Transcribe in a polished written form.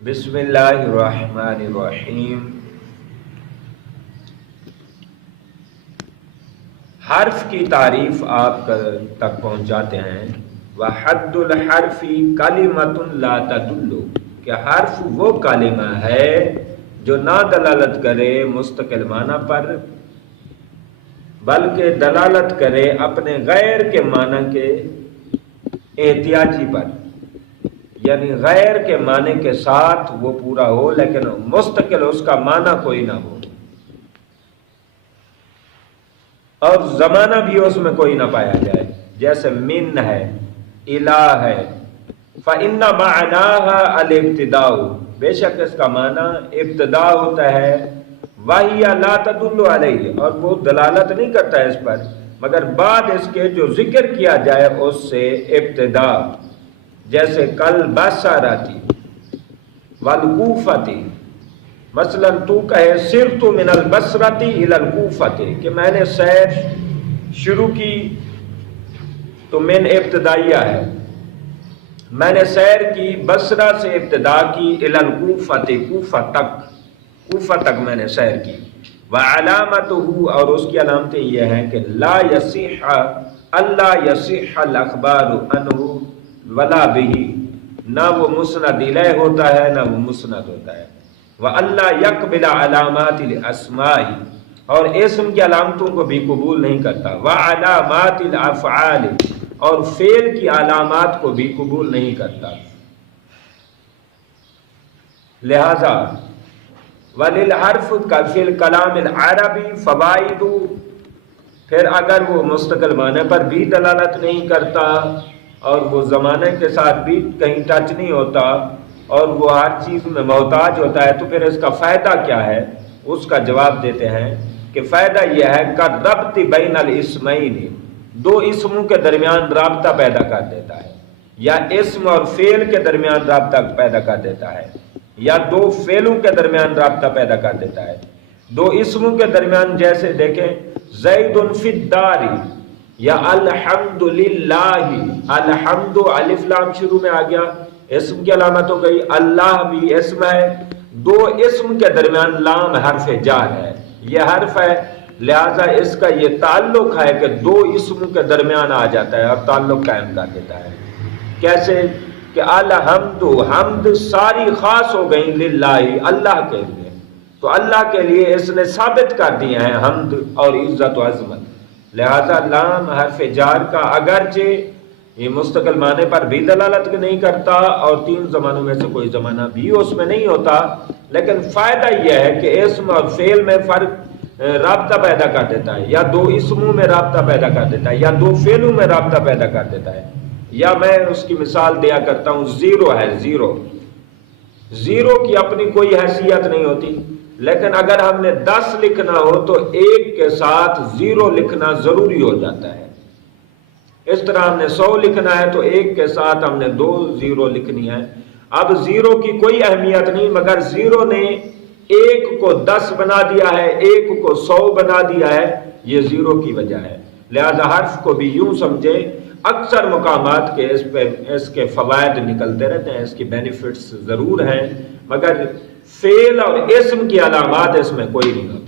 بسم اللہ الرحمن الرحیم۔ حرف کی تعریف آپ تک پہنچاتے ہیں۔ وحد الحرف کلمۃ لا تدل، کہ حرف وہ کلمہ ہے جو نہ دلالت کرے مستقل معنی پر بلکہ دلالت کرے اپنے غیر کے معنی کے احتیاجی پر، یعنی غیر کے معنی کے ساتھ وہ پورا ہو لیکن مستقل اس کا معنی کوئی نہ ہو، اور زمانہ بھی اس میں کوئی نہ پایا جائے، جیسے من ہے، الہ ہے۔ فَإِنَّ مَعْنَاهَا الْإِبْتِدَاءُ، بے شک اس کا معنی ابتدا ہوتا ہے۔ وَهِيَ لَا تَدُلُّ عَلَيْهِ، اور وہ دلالت نہیں کرتا ہے اس پر مگر بعد اس کے جو ذکر کیا جائے اس سے ابتدا، جیسے کل بصرتی والکوفتی، مثلا تو کہے سرت من البصرتی الی الکوفتی، کہ میں نے سیر شروع کی، تو من ابتدائیہ ہے، میں نے سیر کی بصرہ سے ابتدا کی الی الکوفتی، کوفہ تک میں نے سیر کی۔ وعلامتہ، اور اس کی علامتیں یہ ہیں کہ لا یصح اللہ یصح الاخبار عنہ ولا بہ، نہ وہ مسند الیہ ہوتا ہے نہ وہ مسند ہوتا ہے۔ وَأَلَّا يَقْبِلَ عَلَامَاتِ الْأَسْمَاءِ، اور اسم کی علامتوں کو بھی قبول نہیں کرتا۔ وَعَلَامَاتِ الْأَفْعَالِ، اور فعل کی علامات کو بھی قبول نہیں کرتا۔ لہذا وَلِلْحَرْفِ فِي الْكَلَامِ الْعَرَبِ فَوَائِدُ، پھر اگر وہ مستقل معنی پر بھی دلالت نہیں کرتا اور وہ زمانے کے ساتھ بھی کہیں ٹچ نہیں ہوتا اور وہ ہر چیز میں محتاج ہوتا ہے، تو پھر اس کا فائدہ کیا ہے؟ اس کا جواب دیتے ہیں کہ فائدہ یہ ہے کالربط بین الاسمین، دو اسموں کے درمیان رابطہ پیدا کر دیتا ہے، یا اسم اور فعل کے درمیان رابطہ پیدا کر دیتا ہے، یا دو فعلوں کے درمیان رابطہ پیدا کر دیتا ہے۔ دو اسموں کے درمیان جیسے دیکھیں زید فی الدار یا الحمد للہ، الحمد الف لام شروع میں آ گیا، اسم کی علامت ہو گئی، اللہ بھی اسم ہے، دو اسم کے درمیان لام حرف جار ہے، یہ حرف ہے، لہذا اس کا یہ تعلق ہے کہ دو اسموں کے درمیان آ جاتا ہے اور تعلق قائم کر دیتا ہے۔ کیسے کہ الحمد، حمد ساری خاص ہو گئی، للہ اللہ کے لیے، تو اللہ کے لیے اس نے ثابت کر دیا ہے حمد اور عزت و عظمت، لہذا لام حرف جار کا اگرچہ یہ مستقل معنی پر بھی دلالت نہیں کرتا اور تین زمانوں میں سے کوئی زمانہ بھی اس میں نہیں ہوتا، لیکن فائدہ یہ ہے کہ اسم اور فعل میں فرق رابطہ پیدا کر دیتا ہے، یا دو اسموں میں رابطہ پیدا کر دیتا ہے، یا دو فعلوں میں رابطہ پیدا کر دیتا ہے۔ یا میں اس کی مثال دیا کرتا ہوں، زیرو ہے، زیرو کی اپنی کوئی حیثیت نہیں ہوتی، لیکن اگر ہم نے 10 لکھنا ہو تو ایک کے ساتھ زیرو لکھنا ضروری ہو جاتا ہے۔ اس طرح ہم نے 100 لکھنا ہے تو ایک کے ساتھ ہم نے 2 زیرو لکھنی ہے۔ اب زیرو کی کوئی اہمیت نہیں، مگر زیرو نے ایک کو 10 بنا دیا ہے، ایک کو 100 بنا دیا ہے، یہ زیرو کی وجہ ہے۔ لہذا حرف کو بھی یوں سمجھے، اکثر مقامات کے اس کے فوائد نکلتے رہتے ہیں، اس کی بینیفٹس ضرور ہیں، مگر فعل اور اسم کی علامات اس میں کوئی نہیں ہوتی۔